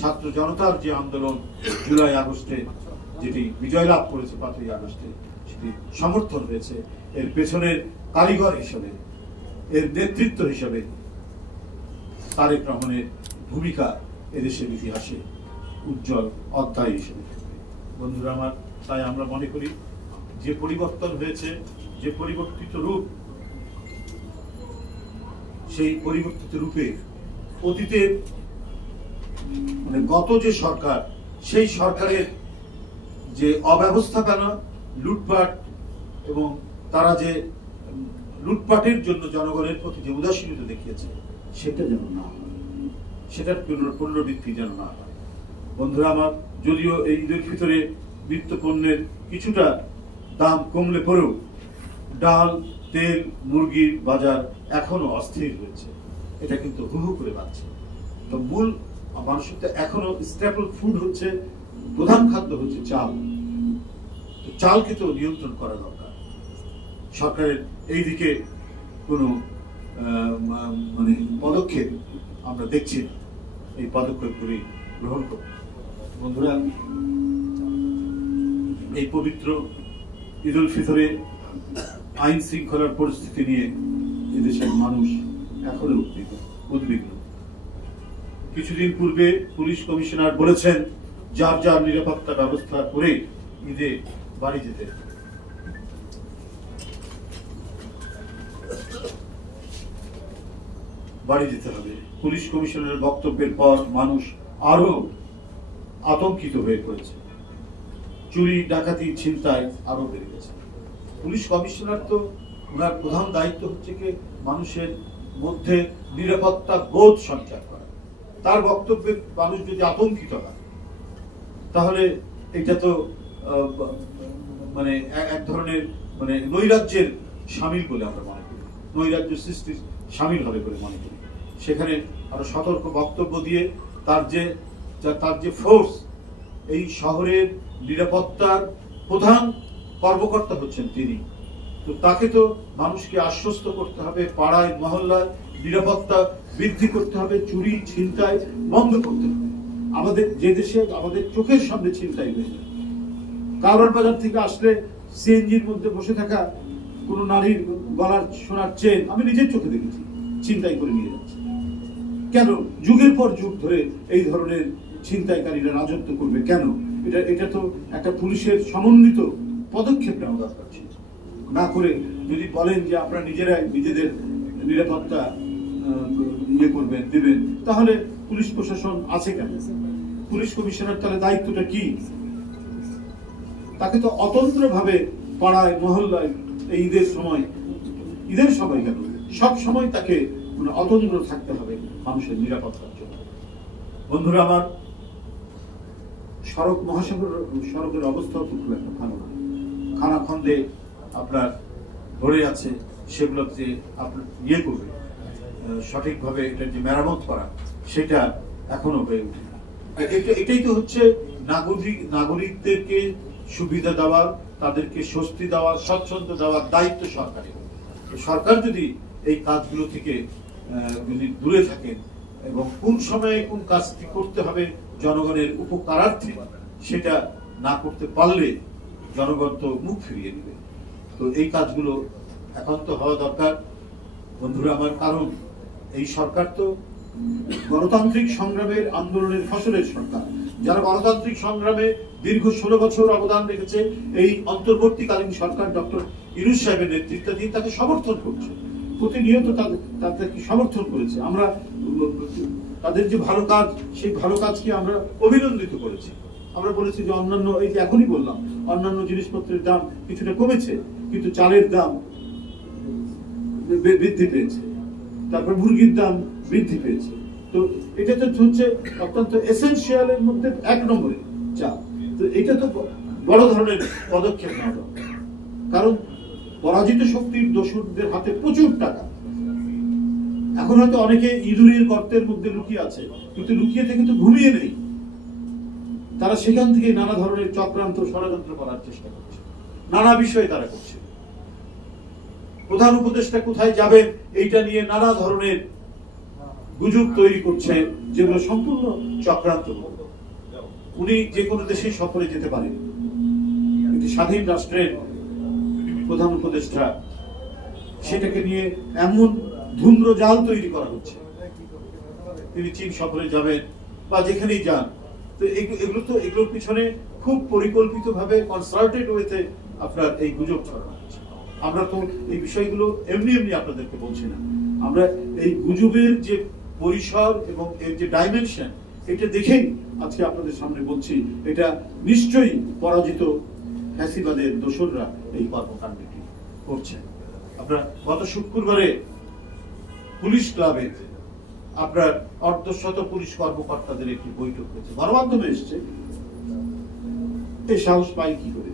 ছাত্র জনতার যে আন্দোলন জুলাই আগস্টে যেটি বিজয় লাভ করেছে 5ই আগস্টে, সেটি সমর্থন হয়েছে, এর পেছনের কারিগর হিসেবে, এর নেতৃত্ব হিসেবে তারেক রহমানের ভূমিকা এদেশের ইতিহাসে উজ্জ্বল অধ্যায় হিসেবে থাকবে। বন্ধুরা আমার, তাই আমরা মনে করি যে পরিবর্তন হয়েছে, যে পরিবর্তিত রূপ, সেই পরিবর্তিত রূপে অতীতে মানে গত যে সরকার, সেই সরকারের যে অব্যবস্থাপনা, লুটপাট এবং তারা যে লুটপাটের জন্য জনগণের প্রতি যে উদাসীনতা দেখিয়েছে, সেটা যেন না হয়, সেটার পুনরাবৃত্তি যেন না হয়। বন্ধুরা আমার, যদিও এই ঈদের ভিতরে নিত্য পণ্যের কিছুটা দাম কমলে পরেও ডাল, তেল, মুরগির বাজার এখনো অস্থির রয়েছে। এটা কিন্তু হু হু করে বাড়ছে। তো মূল মানুষের তো এখনো স্ট্যাপল ফুড হচ্ছে, প্রধান খাদ্য হচ্ছে চাল। তো চালকে তো নিয়ন্ত্রণ করা দরকার। সরকারের এই দিকে কোনো মানে পদক্ষেপ আমরা দেখছি না। এই পদক্ষেপগুলি গ্রহণ করব। বন্ধুরা, এই পবিত্র ঈদ উল ফিতরে আইন শৃঙ্খলার পরিস্থিতি নিয়ে এদেশের মানুষ এখনো উদ্বিগ্ন। কিছুদিন পূর্বে পুলিশ কমিশনার বলেছেন যার যার নিরাপত্তা ব্যবস্থা করে ঈদে বাড়ি যেতে হবে। পুলিশ কমিশনারের বক্তব্যের পর মানুষ আরো আতঙ্কিত হয়ে পড়েছে। চুরি, ডাকাতি, ছিনতাই আরো বেড়ে গেছে। পুলিশ কমিশনার তো ওনার প্রধান দায়িত্ব হচ্ছে কি মানুষের মধ্যে নিরাপত্তা বোধ সঞ্চার করা। তার বক্তব্যে মানুষ যদি আতঙ্কিত হয়, তাহলে এটা তো মানে এক ধরনের মানে নৈরাজ্যের সামিল বলে আমরা মনে করি, নৈরাজ্য সৃষ্টির সামিল হবে বলে মনে করি। সেখানে আরো সতর্ক বক্তব্য দিয়ে তার যে ফোর্স, এই শহরের নিরাপত্তার প্রধান কর্মকর্তা হচ্ছেন তিনি। তো তাকে তো মানুষকে আশ্বস্ত করতে হবে, পাড়ায় মহল্লায় নিরাপত্তা বৃদ্ধি করতে হবে, চুরি ছিনতাই বন্ধ করতে হবে। আমাদের যে দেশে আমাদের চোখের সামনে ছিনতাই হয়ে যায়, কারওয়ান বাজার থেকে আসলে সিএনজির মধ্যে বসে থাকা কোনো নারীর গলার সোনার চেন আমি নিজের চোখে দেখেছি ছিনতাই করে নিয়ে যাচ্ছে। কেন যুগের পর যুগ ধরে এই ধরনের ছিনতাইকারীরা রাজত্ব করবে? কেন? এটা তো একটা পুলিশের সমন্বিত পদক্ষেপ নেওয়া দরকার ছিল। না করে যদি বলেন যে আপনারা নিজেরাই নিজেদের নিরাপত্তা করবেন দেবেন, তাহলে পুলিশ প্রশাসন আছে কেন? পুলিশ কমিশনার তাহলে দায়িত্বটা কি? তাকে তো অতন্ত্র ভাবে পাড়ায় মহল্লায় এই ঈদের সময় কেন সব সময় তাকে অতন্ত্র থাকতে হবে মানুষের নিরাপত্তার জন্য। বন্ধুরা আমার, সড়কের অবস্থাও তো খুব একটা ভালো না। খানাখন্দে আপনার ধরে আছে, সেগুলো যে আপনার করবে সঠিকভাবে এটার যে মেরামত করা, সেটা এখনো হয়ে ওঠে না। এটাই তো হচ্ছে নাগরিকদেরকে সুবিধা দেওয়া, তাদেরকে স্বস্তি দেওয়া, স্বচ্ছন্দ দেওয়ার দায়িত্ব সরকারের। সরকার যদি এই কাজগুলো থেকে যদি দূরে থাকেন এবং কোন সময়ে কোন কাজটি করতে হবে জনগণের উপকারার্থে, সেটা না করতে পারলে জনগণ তো মুখ ফিরিয়ে নেবে। তো এই কাজগুলো একান্ত হওয়া দরকার বন্ধুরা আমার। কারণ এই সরকার তো গণতান্ত্রিক সংগ্রামের আন্দোলনের ফসলের সরকার। যারা গণতান্ত্রিক সংগ্রামে দীর্ঘ 16 বছর অবদান রেখেছে, এই অন্তর্বর্তীকালীন সরকার ডক্টর ইউনূস সাহেবের নেতৃত্বাধীন তাকে সমর্থন করছে, প্রতিনিয়ত তাদেরকে সমর্থন করেছে। আমরা তাদের যে ভালো কাজ, সেই ভালো কাজকে আমরা অভিনন্দিত করেছি। আমরা বলেছি যে অন্যান্য, এই যে এখনই বললাম, অন্যান্য জিনিসপত্রের দাম কিছুটা কমেছে, কিন্তু চালের দাম বৃদ্ধি পেয়েছে, তারপর মুরগির দাম বৃদ্ধি পেয়েছে। তো এটা তো হচ্ছে অত্যন্ত এসেনশিয়ালের মধ্যে 1 নম্বরে চাল। তো এটা তো বড় ধরনের পদক্ষেপ নেওয়া দরকার। কারণ পরাজিত শক্তির দোসরদের হাতে প্রচুর টাকা। এখন হয়তো অনেকে ইঁদুরের গর্তের মধ্যে লুকিয়ে আছে, কিন্তু লুকিয়ে থেকে তো ঘুমিয়ে নেই। তারা সেখান থেকে নানা ধরনের চক্রান্ত, ষড়যন্ত্র করার চেষ্টা করছে, নানা বিষয়ে তারা করছে। প্রধান উপদেষ্টা কোথায় যাবেন এইটা নিয়ে নানা ধরনের গুজব তৈরি করছে, যেগুলো সম্পূর্ণ চক্রান্ত। উনি যে কোনো দেশে সফরে যেতে পারেন, একটি স্বাধীন রাষ্ট্রের প্রধান উপদেষ্টা, সেটাকে নিয়ে এমন ধূম্র জাল তৈরি করা হচ্ছে। তিনি চীন সফরে যাবেন বা যেখানেই যান, তো এগুলোর পিছনে খুব পরিকল্পিতভাবে কনসাল্টেড ওয়েতে আপনার এই গুজব ছড়ানো হচ্ছে। আমরা তো এই বিষয়গুলো এমনি এমনি আপনাদেরকে বলছি না, আমরা এই গুজবের যে পরিসর এবং এর যে ডাইমেনশন, এটা দেখেই আজকে আপনাদের সামনে বলছি, এটা নিশ্চয়ই পরাজিত ফ্যাসিবাদের দোসররা এই কর্মকাণ্ডটি করছে। আপনার গত শুক্রবারে পুলিশ ক্লাবে আপনার অর্ধশত পুলিশ কর্মকর্তাদের একটি বৈঠক হয়েছে, গণমাধ্যমে এসছে। এই সাহস পাই কি করে?